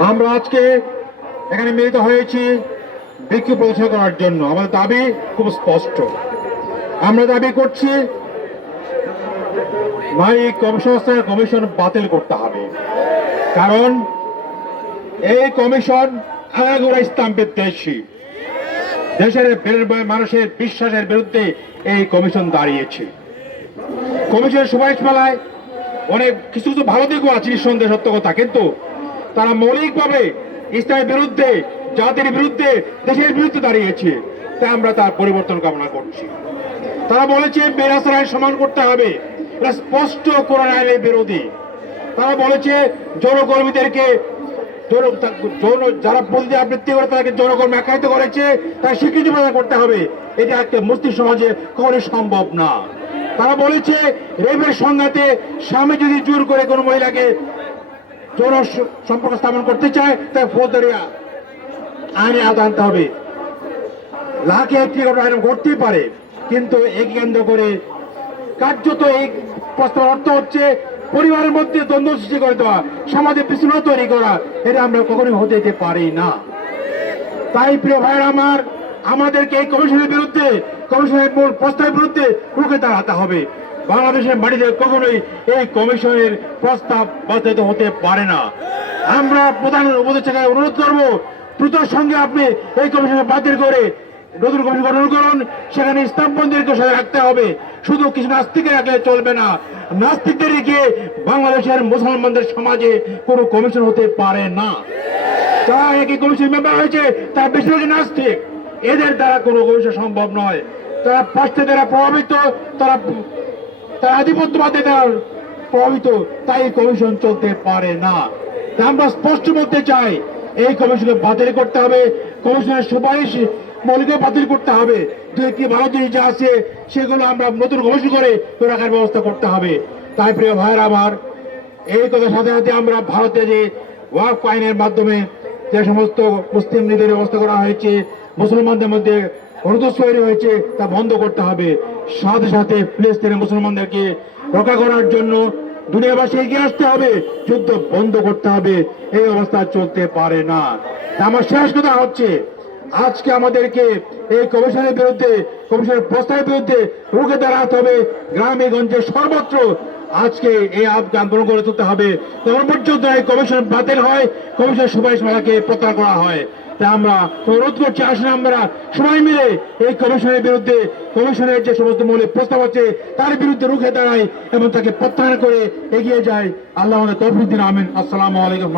আমরা আজকে এখানে মিলিত হয়েছি বিক্ষোভ প্রদর্শন করার জন্য। আমাদের দাবি খুব স্পষ্ট। আমরা দাবি করছি নারী কর্মসংস্থান কমিশন বাতিল করতে হবে। কারণ এই কমিশন আগাগোড়া ইসলাম বিদ্বেষী। দেশের মানুষের বিশ্বাসের বিরুদ্ধে এই কমিশন দাঁড়িয়েছে। কমিশনের সুপারিশ মেলায় অনেক কিছু কিছু ভালো দিকও আছে, নিঃসন্দেহে সত্য কথা। কিন্তু তারা মৌলিকভাবে ইসলামের বিরুদ্ধে, জাতির বিরুদ্ধে, দেশের বিরুদ্ধে দাঁড়িয়েছে। তাই আমরা তার পরিবর্তন কামনা করছি। তারা বলেছে বেরাসের আইন সমান করতে হবে। এটা স্পষ্ট কোরআন আইনের বিরোধী। তারা বলেছে, যৌনকর্মীদেরকে, যৌন যারা বন্দি আবৃত্তি করে তাদেরকে যৌনকর্মী আখ্যায়িত করেছে, তার স্বীকৃতি প্রদান করতে হবে। এটা একটা মুসলিম সমাজে কখনোই সম্ভব না। তারা বলেছে, রেপের সংঘাতে স্বামী যদি জোর করে কোনো মহিলাকে যৌন স- সম্পর্ক স্থাপন করতে চায়, তাই ফৌজদারি আইনে আওতা আনতে হবে। লাখে একটি ঘটনা এরকম ঘটতেই পারে, কিন্তু এক কেন্দ্র করে কার্যত এই প্রস্তাব অর্থ হচ্ছে পরিবারের মধ্যে দ্বন্দ্ব সৃষ্টি করে দেওয়া, সমাজে বিশৃঙ্খলা তৈরি করা, এটা আমরা কখনোই হতে দিতে পারি না। তাই প্রিয় ভাইয়ের আমার, আমাদেরকে এই কমিশনের বিরুদ্ধে, কমিশনের মূল প্রস্তাবের বিরুদ্ধে রুখে দাঁড়াতে হবে। বাংলাদেশের মাটিতে কখনোই এই কমিশনের প্রস্তাব বাস্তবায়িত হতে পারে না। আমরা প্রধান উপদেষ্টাকে অনুরোধ করব, দ্রুত সঙ্গে আপনি এই কমিশন বাতিল করে নতুন কমিশন গঠন করুন। সেখানে ইসলামপন্থীদেরকে সাথে রাখতে হবে। শুধু কিছু নাস্তিকে রাখলে চলবে না। নাস্তিকদের গিয়ে বাংলাদেশের মুসলমানদের সমাজে কোনো কমিশন হতে পারে না। যারা একই কমিশন মেম্বার হয়েছে, তারা বেশিরভাগ নাস্তিক। এদের দ্বারা কোনো কমিশন সম্ভব নয়। তারা পাঁচটা দ্বারা প্রভাবিত, তারা তারা আধিপত্যবাদী দ্বারা প্রভাবিত, তাই কমিশন চলতে পারে না। আমরা স্পষ্ট বলতে চাই, এই কমিশনকে বাতিল করতে হবে। কমিশনের সুপারিশ মৌলিক বাতিল করতে হবে। দু একটি ভালো জিনিস যা আছে, সেগুলো আমরা নতুন কমিশন করে রাখার ব্যবস্থা করতে হবে। তাই প্রিয় ভাইয়ের আমার, এই কথার সাথে সাথে আমরা ভারতে যে ওয়াক আইনের মাধ্যমে যে সমস্ত মুসলিম লীগের ব্যবস্থা করা হয়েছে, মুসলমানদের মধ্যে অনুদোষ তৈরি হয়েছে, তা বন্ধ করতে হবে। সাথে সাথে ফিলিস্তিনের মুসলমানদেরকে রক্ষা করার জন্য দুনিয়াবাসী এগিয়ে আসতে হবে, যুদ্ধ বন্ধ করতে হবে, এই অবস্থা চলতে পারে না। আমার শেষ কথা হচ্ছে, আজকে আমাদেরকে এই কমিশনের বিরুদ্ধে, কমিশনের প্রস্তাবের বিরুদ্ধে রুখে দাঁড়াতে হবে। গ্রামে গঞ্জে সর্বত্র আজকে এই আন্দোলন করে তুলতে হবে। তখন পর্যন্ত এই কমিশন বাতিল হয়, কমিশনের সুপারিশ মালাকে প্রত্যাহার করা হয়। তাই আমরা অনুরোধ করছি আসলে আমরা সবাই মিলে এই কমিশনের বিরুদ্ধে, কমিশনের যে সমস্ত মৌলিক প্রস্তাব আছে, তার বিরুদ্ধে রুখে দাঁড়ায় এবং তাকে প্রত্যাহার করে এগিয়ে যায় আল্লাহ তফরুদ্দিন আহমেদ আসসালামু আলাইকুম।